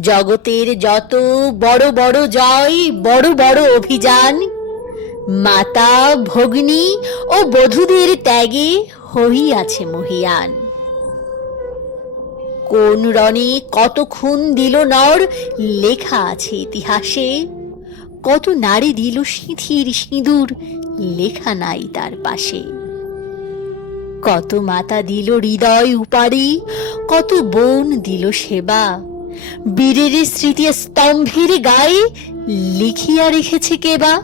জগতের যত বড় বড় জয়, বড় বড় অভিযান, মাতা, ভগ্নী ও বধূদের ত্যাগে হইয়াছে মহিয়ান। কোন রণে কত খুন দিল নর লেখা আছে ইতিহাসে, কত নারী দিল সিঁথির সিঁদুর লেখা নাই তার পাশে। কত মাতা দিল হৃদয় উপারি, কত বোন দিল সেবা বীরের স্মৃতি স্তম্ভের গায়ে লিখিয়া রেখেছে কেবা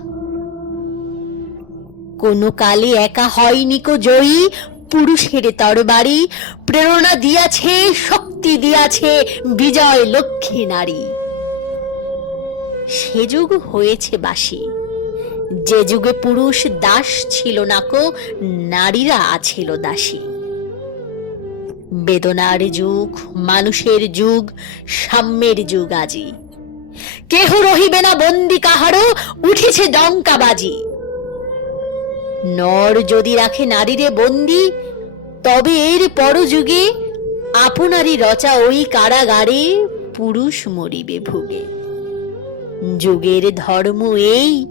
কোনো কালে একা হয়নি কো জয়ী পুরুষের তরবারি, প্রেরণা দিয়াছে, শক্তি দিয়াছে বিজয় লক্ষ্মী নারী। সে যুগ হয়েছে বাসি, যে যুগে পুরুষ দাস ছিল না কো, নারীরা আছিল দাসী। বেদনার যুগ, মানুষের যুগ, সাম্যের যুগ আজি। কেহ রহিবে না বন্দি কাহারও, উঠেছে ডঙ্কাবাজি নর যদি রাখে নারীরে বন্দি, তবে এর পরযুগে আপনারই রচা ওই কারাগারে পুরুষ মরিবে ভুগে। যুগের ধর্ম এই,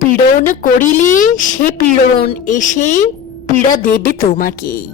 পীড়ন করিলে সে পীড়ন এসে পীড়া দেবে তোমাকেই।